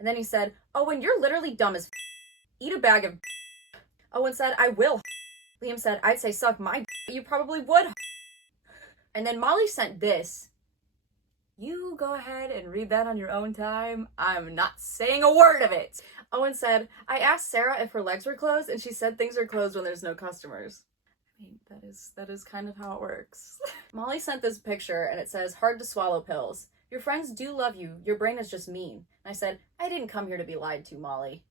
And then he said, Owen, you're literally dumb as eat a bag of Owen said, I will. Liam said, I'd say suck my but you probably would. And then Molly sent this. You go ahead and read that on your own time. I'm not saying a word of it. Owen said, I asked Sarah if her legs were closed and she said things are closed when there's no customers. I mean, that is kind of how it works. Molly sent this picture and it says, hard to swallow pills. Your friends do love you. Your brain is just mean. And I said, I didn't come here to be lied to, Molly.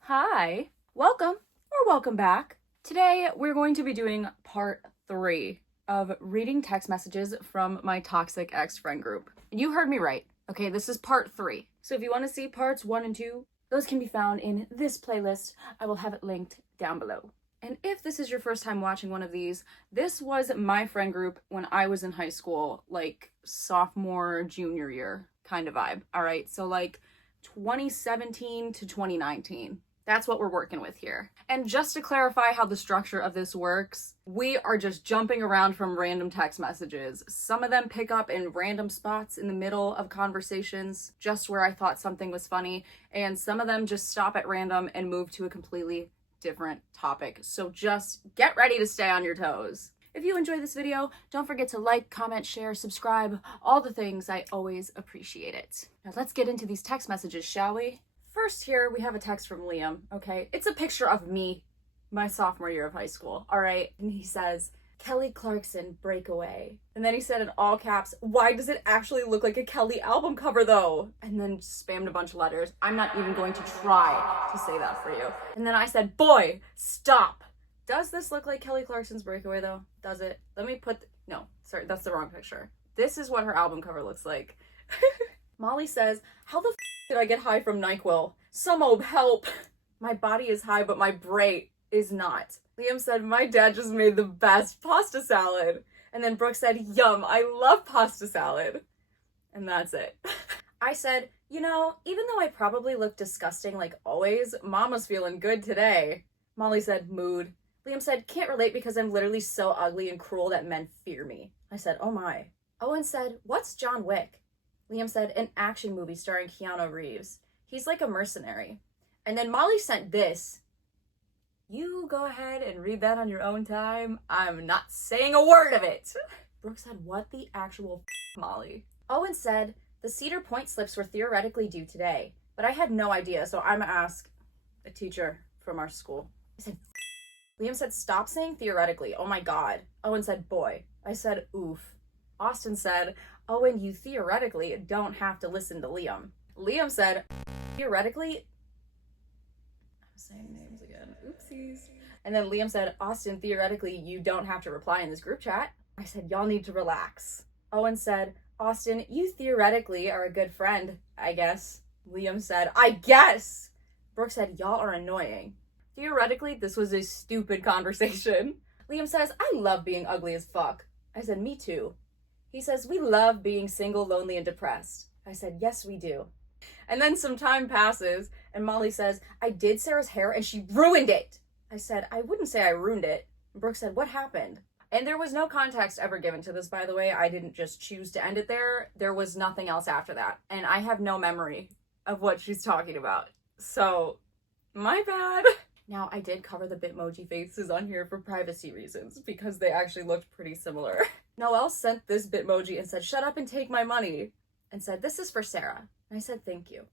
Hi, welcome or welcome back. Today we're going to be doing part 3 of reading text messages from my toxic ex-friend group. And you heard me right. Okay, this is part 3. So if you want to see parts 1 and 2, those can be found in this playlist. I will have it linked down below. And if this is your first time watching one of these, this was my friend group when I was in high school, like sophomore, junior year kind of vibe. All right, so like 2017 to 2019. That's what we're working with here. And just to clarify how the structure of this works, we are just jumping around from random text messages. Some of them pick up in random spots in the middle of conversations, just where I thought something was funny, and some of them just stop at random and move to a completely different topic. So just get ready to stay on your toes. If you enjoy this video, don't forget to like, comment, share, subscribe, all the things. I always appreciate it. Now let's get into these text messages, shall we? First here, we have a text from Liam, okay? It's a picture of me, my sophomore year of high school, all right? And he says, Kelly Clarkson, Breakaway. And then he said in all caps, why does it actually look like a Kelly album cover though? And then spammed a bunch of letters. I'm not even going to try to say that for you. And then I said, boy, stop. Does this look like Kelly Clarkson's Breakaway though? Does it? Let me put, no, sorry, that's the wrong picture. This is what her album cover looks like. Molly says, how the did I get high from NyQuil? Some old help. My body is high, but my brain is not. Liam said, my dad just made the best pasta salad. And then Brooke said, yum, I love pasta salad. And that's it. I said, you know, even though I probably look disgusting like always, Mama's feeling good today. Molly said, mood. Liam said, can't relate because I'm literally so ugly and cruel that men fear me. I said, oh my. Owen said, what's John Wick? Liam said, an action movie starring Keanu Reeves. He's like a mercenary. And then Molly sent this. You go ahead and read that on your own time. I'm not saying a word of it. Brooke said, what the actual Molly? Owen said, the Cedar Point slips were theoretically due today, but I had no idea, so I'm gonna ask a teacher from our school. I said, Liam said, stop saying theoretically. Oh my God. Owen said, boy. I said, oof. Austin said, Owen, you theoretically don't have to listen to Liam. Liam said, theoretically, I'm saying names again, oopsies. And then Liam said, Austin, theoretically, you don't have to reply in this group chat. I said, y'all need to relax. Owen said, Austin, you theoretically are a good friend, I guess. Liam said, I guess. Brooke said, y'all are annoying. Theoretically, this was a stupid conversation. Liam says, I love being ugly as fuck. I said, me too. He says, we love being single, lonely, and depressed. I said, yes, we do. And then some time passes, and Molly says, I did Sarah's hair, and she ruined it. I said, I wouldn't say I ruined it. And Brooke said, what happened? And there was no context ever given to this, by the way. I didn't just choose to end it there. There was nothing else after that. And I have no memory of what she's talking about. So, my bad. Now, I did cover the Bitmoji faces on here for privacy reasons, because they actually looked pretty similar. Noelle sent this Bitmoji and said, shut up and take my money, and said, this is for Sarah. And I said, thank you.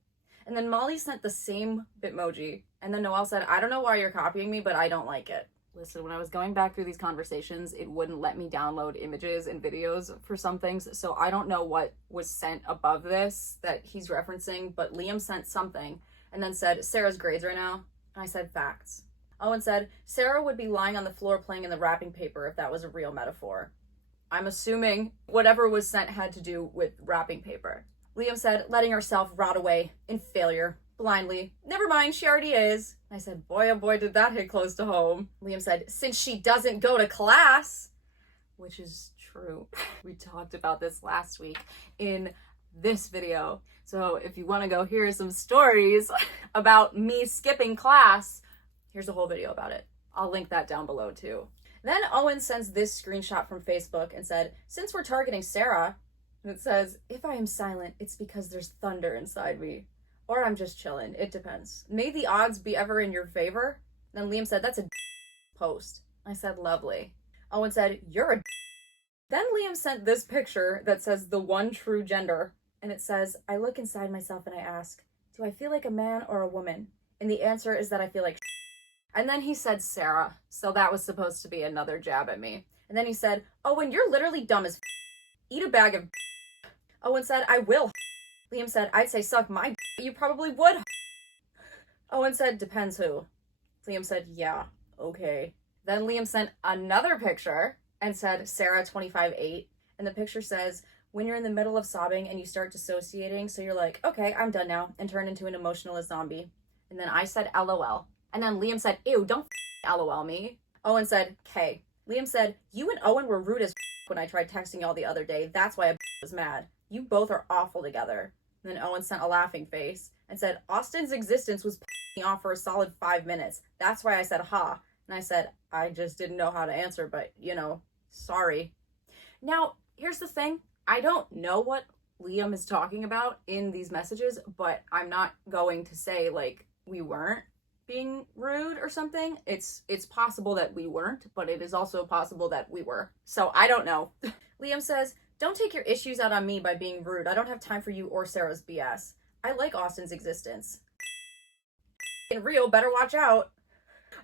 And then Molly sent the same Bitmoji, and then Noelle said, I don't know why you're copying me, but I don't like it. Listen, when I was going back through these conversations, it wouldn't let me download images and videos for some things, so I don't know what was sent above this that he's referencing, but Liam sent something, and then said, Sarah's grades right now. And I said, facts. Owen said, Sarah would be lying on the floor playing in the wrapping paper if that was a real metaphor. I'm assuming whatever was sent had to do with wrapping paper. Liam said, letting herself rot away in failure, blindly. Never mind, she already is. I said, boy, oh boy, did that hit close to home. Liam said, since she doesn't go to class, which is true. We talked about this last week in this video. So if you want to go hear some stories about me skipping class, here's a whole video about it. I'll link that down below too. Then Owen sends this screenshot from Facebook and said, since we're targeting Sarah, and it says, if I am silent, it's because there's thunder inside me. Or I'm just chilling. It depends. May the odds be ever in your favor. Then Liam said, that's a post. I said, lovely. Owen said, you're a. Then Liam sent this picture that says the one true gender. And it says, I look inside myself and I ask, do I feel like a man or a woman? And the answer is that I feel like. And then he said Sarah. So that was supposed to be another jab at me. And then he said, Owen, you're literally dumb as. Eat a bag of. Owen said, I will. Liam said, I'd say suck my. You probably would. Owen said, depends who. Liam said, yeah, okay. Then Liam sent another picture and said, Sarah 25-8. And the picture says, when you're in the middle of sobbing and you start dissociating, so you're like, okay, I'm done now, and turn into an emotionalist zombie. And then I said, LOL. And then Liam said, ew, don't LOL me. Owen said, K. Liam said, you and Owen were rude as when I tried texting y'all the other day. That's why I was mad. You both are awful together. And then Owen sent a laughing face and said, Austin's existence was me off for a solid 5 minutes. That's why I said, ha. And I said, I just didn't know how to answer, but, you know, sorry. Now, here's the thing. I don't know what Liam is talking about in these messages, but I'm not going to say, like, we weren't being rude or something. It's possible that we weren't, but it is also possible that we were. So I don't know. Liam says, don't take your issues out on me by being rude. I don't have time for you or Sarah's BS. I like Austin's existence. In real, better watch out.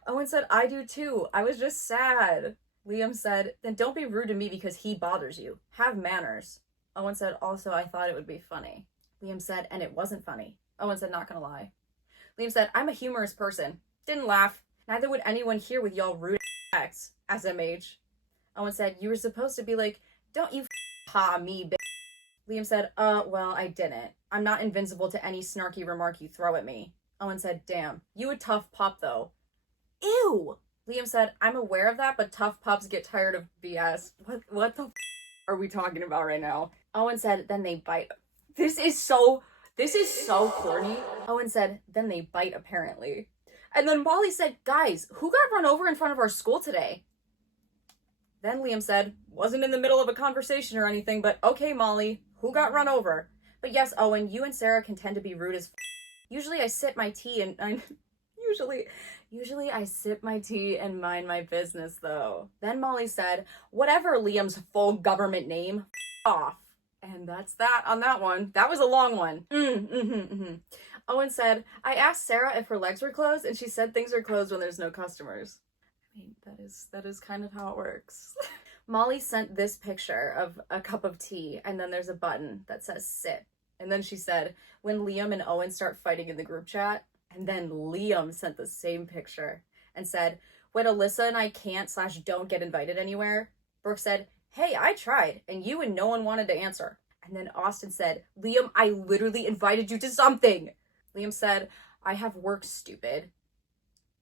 Owen said, I do too. I was just sad. Liam said, then don't be rude to me because he bothers you. Have manners. Owen said, also, I thought it would be funny. Liam said, and it wasn't funny. Owen said, not gonna lie. Liam said, I'm a humorous person. Didn't laugh. Neither would anyone here with y'all rude acts. SMH. Owen said, you were supposed to be like, don't you ha me, bitch. Liam said, well, I didn't. I'm not invincible to any snarky remark you throw at me. Owen said, damn, you a tough pup though. Ew! Liam said, I'm aware of that, but tough pups get tired of BS. What the are we talking about right now? Owen said, then they bite. This is so corny. Owen said, then they bite apparently. And then Molly said, guys, who got run over in front of our school today? Then Liam said, wasn't in the middle of a conversation or anything, but okay, Molly, who got run over? But yes, Owen, you and Sarah can tend to be rude as. Usually I sip my tea and Usually I sip my tea and mind my business, though. Then Molly said, whatever Liam's full government name, off. And that's that on that one. That was a long one. Owen said, I asked Sarah if her legs were closed, and she said things are closed when there's no customers. I mean, that is kind of how it works. Molly sent this picture of a cup of tea, and then there's a button that says sit. And then she said, when Liam and Owen start fighting in the group chat. And then Liam sent the same picture and said, when Alyssa and I can't/don't get invited anywhere. Brooke said, hey, I tried, and you and no one wanted to answer. And then Austin said, Liam, I literally invited you to something. Liam said, I have work, stupid.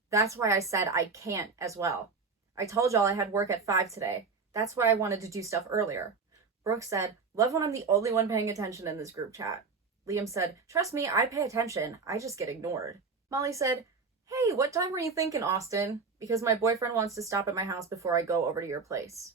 That's why I said I can't as well. I told y'all I had work at 5 today. That's why I wanted to do stuff earlier. Brooke said, love when I'm the only one paying attention in this group chat. Liam said, trust me, I pay attention. I just get ignored. Molly said, hey, what time were you thinking, Austin? Because my boyfriend wants to stop at my house before I go over to your place.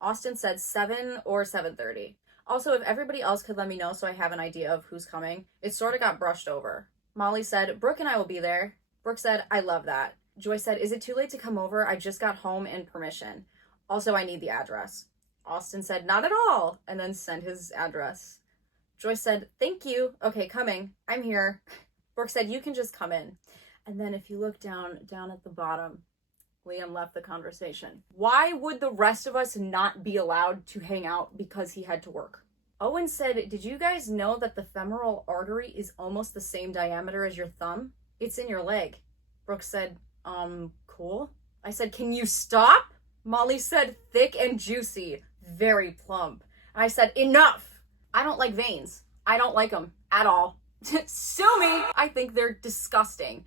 Austin said 7 or 7:30. Also, if everybody else could let me know so I have an idea of who's coming. It sort of got brushed over. Molly said, Brooke and I will be there. Brooke said, I love that. Joy said, is it too late to come over? I just got home and permission. Also, I need the address. Austin said, not at all, and then sent his address. Joyce said, thank you. Okay, coming. I'm here. Brooke said, you can just come in. And then if you look down at the bottom, Liam left the conversation. Why would the rest of us not be allowed to hang out because he had to work? Owen said, did you guys know that the femoral artery is almost the same diameter as your thumb? It's in your leg. Brooke said, cool. I said, can you stop? Molly said, thick and juicy, very plump. I said, enough. I don't like veins. I don't like them at all. Sue me! I think they're disgusting.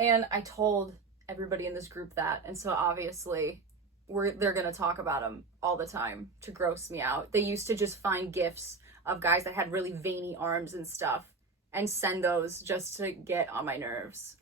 And I told everybody in this group that. And so obviously they're going to talk about them all the time to gross me out. They used to just find gifs of guys that had really veiny arms and stuff and send those just to get on my nerves.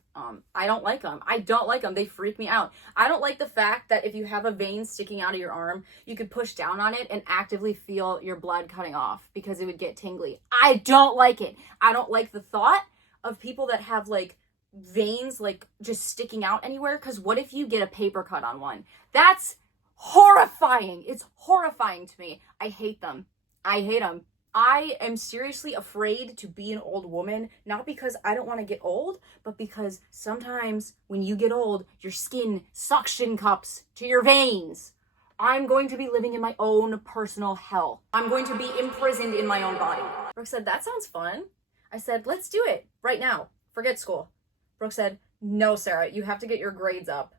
I don't like them. I don't like them. They freak me out. I don't like the fact that if you have a vein sticking out of your arm, you could push down on it and actively feel your blood cutting off because it would get tingly. I don't like it. I don't like the thought of people that have like veins like just sticking out anywhere, because what if you get a paper cut on one? That's horrifying. It's horrifying to me. I hate them. I hate them. I am seriously afraid to be an old woman, not because I don't want to get old, but because sometimes when you get old, your skin suction cups to your veins. I'm going to be living in my own personal hell. I'm going to be imprisoned in my own body. Brooke said, that sounds fun. I said, let's do it right now. Forget school. Brooke said, no, Sarah, you have to get your grades up.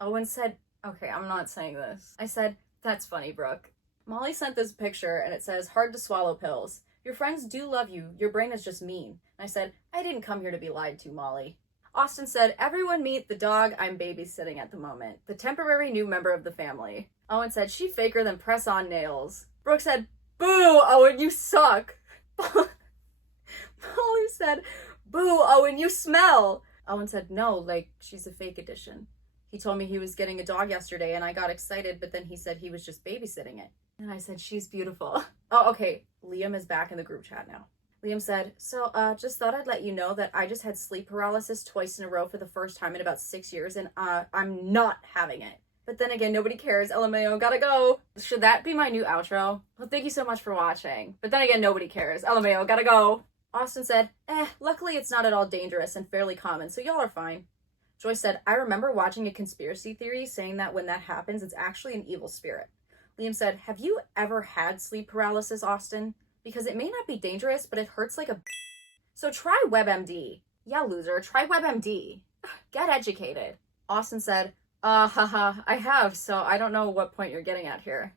Owen said, okay, I'm not saying this. I said, that's funny, Brooke. Molly sent this picture and it says, hard to swallow pills. Your friends do love you. Your brain is just mean. And I said, I didn't come here to be lied to, Molly. Austin said, everyone meet the dog I'm babysitting at the moment. The temporary new member of the family. Owen said, she faker than press-on nails. Brooke said, boo, Owen, you suck. Molly said, boo, Owen, you smell. Owen said, no, like, she's a fake edition. He told me he was getting a dog yesterday and I got excited, but then he said he was just babysitting it. And I said, she's beautiful. Oh, okay. Liam is back in the group chat now. Liam said, so, just thought I'd let you know that I just had sleep paralysis twice in a row for the first time in about 6 years, and, I'm not having it. But then again, nobody cares. LMAO, gotta go. Should that be my new outro? Well, thank you so much for watching. But then again, nobody cares. LMAO, gotta go. Austin said, luckily it's not at all dangerous and fairly common, so y'all are fine. Joyce said, I remember watching a conspiracy theory saying that when that happens, it's actually an evil spirit. Liam said, have you ever had sleep paralysis, Austin? Because it may not be dangerous, but it hurts like a so try WebMD. Yeah, loser, try WebMD. Get educated. Austin said, haha, I have, so I don't know what point you're getting at here.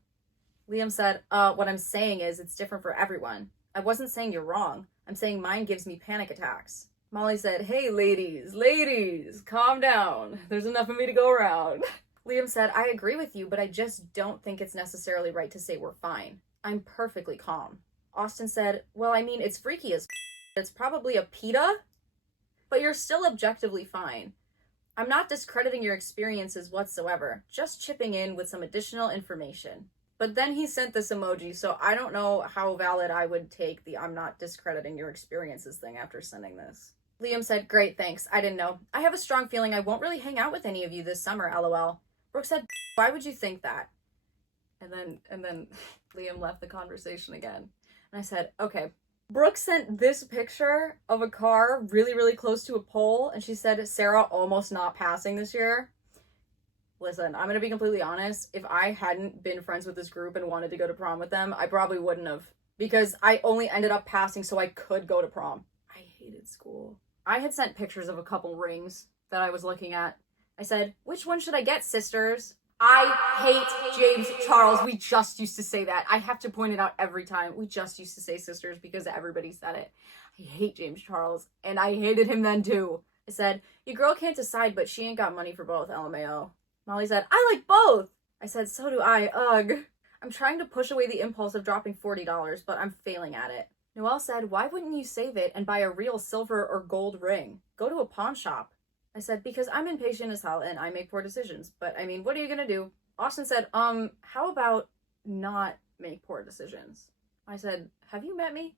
Liam said, what I'm saying is it's different for everyone. I wasn't saying you're wrong. I'm saying mine gives me panic attacks. Molly said, hey, ladies, calm down. There's enough of me to go around. Liam said, I agree with you, but I just don't think it's necessarily right to say we're fine. I'm perfectly calm. Austin said, well, I mean, it's freaky as it's probably a PETA, but you're still objectively fine. I'm not discrediting your experiences whatsoever, just chipping in with some additional information. But then he sent this emoji, so I don't know how valid I would take the I'm not discrediting your experiences thing after sending this. Liam said, great, thanks. I didn't know. I have a strong feeling I won't really hang out with any of you this summer, LOL. Brooke said, why would you think that? And then Liam left the conversation again. And I said, okay. Brooke sent this picture of a car really, really close to a pole, and she said, Sarah almost not passing this year. Listen, I'm going to be completely honest. If I hadn't been friends with this group and wanted to go to prom with them, I probably wouldn't have. Because I only ended up passing so I could go to prom. I hated school. I had sent pictures of a couple rings that I was looking at. I said, which one should I get, sisters? I hate James Charles. We just used to say that. I have to point it out every time. We just used to say sisters because everybody said it. I hate James Charles. And I hated him then too. I said, your girl can't decide, but she ain't got money for both, LMAO. Molly said, I like both. I said, so do I, ugh. I'm trying to push away the impulse of dropping $40, but I'm failing at it. Noelle said, why wouldn't you save it and buy a real silver or gold ring? Go to a pawn shop. I said, because I'm impatient as hell and I make poor decisions. But I mean, what are you gonna do? Austin said, how about not make poor decisions? I said, have you met me?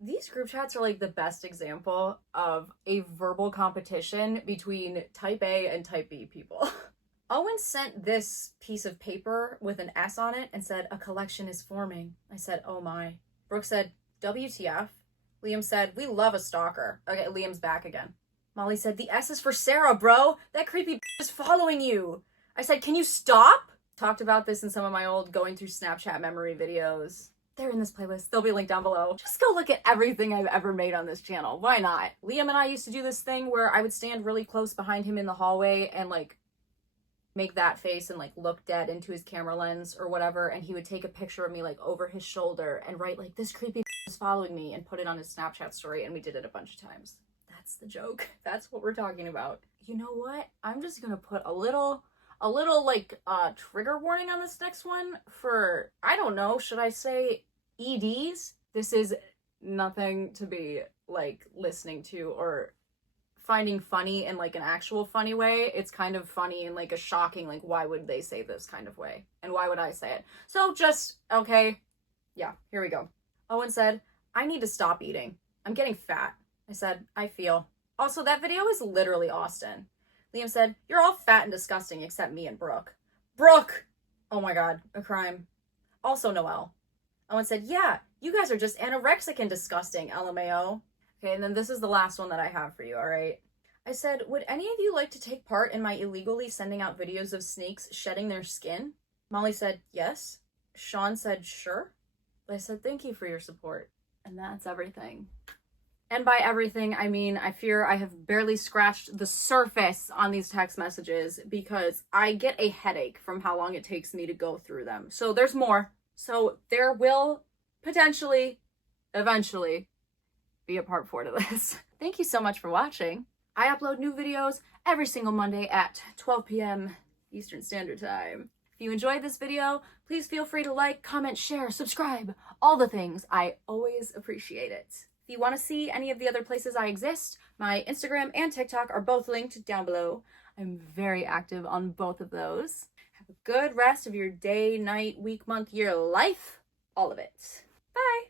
These group chats are like the best example of a verbal competition between type A and type B people. Owen sent this piece of paper with an S on it and said, a collection is forming. I said, oh my. Brooke said, WTF? Liam said, we love a stalker. Okay, Liam's back again. Molly said, the S is for Sarah, bro. That creepy is following you. I said, can you stop? Talked about this in some of my old going through Snapchat memory videos. They're in this playlist. They'll be linked down below. Just go look at everything I've ever made on this channel. Why not? Liam and I used to do this thing where I would stand really close behind him in the hallway and like make that face and like look dead into his camera lens or whatever, and he would take a picture of me like over his shoulder and write like, this creepy is following me, and put it on his Snapchat story, and we did it a bunch of times. That's the joke. That's what we're talking about. You know what? I'm just gonna put a little like trigger warning on this next one for, I don't know, should I say EDs? This is nothing to be like listening to or finding funny in like an actual funny way. It's kind of funny in like a shocking, like, why would they say this kind of way? And why would I say it? So just, okay. Yeah, here we go. Owen said, I need to stop eating. I'm getting fat. I said, I feel. Also, that video is literally Austin. Liam said, "You're all fat and disgusting except me and Brooke." Brooke! Oh my god, a crime. Also Noelle. Owen said, "Yeah, you guys are just anorexic and disgusting, LMAO." Okay, and then this is the last one that I have for you, alright? I said, "Would any of you like to take part in my illegally sending out videos of snakes shedding their skin?" Molly said, "Yes." Sean said, "Sure." I said, "Thank you for your support." And that's everything. And by everything, I mean, I fear I have barely scratched the surface on these text messages because I get a headache from how long it takes me to go through them. So there's more. So there will potentially, eventually, be a part 4 to this. Thank you so much for watching. I upload new videos every single Monday at 12 p.m. Eastern Standard Time. If you enjoyed this video, please feel free to like, comment, share, subscribe, all the things. I always appreciate it. If you want to see any of the other places I exist, my Instagram and TikTok are both linked down below. I'm very active on both of those. Have a good rest of your day, night, week, month, year, life. All of it. Bye!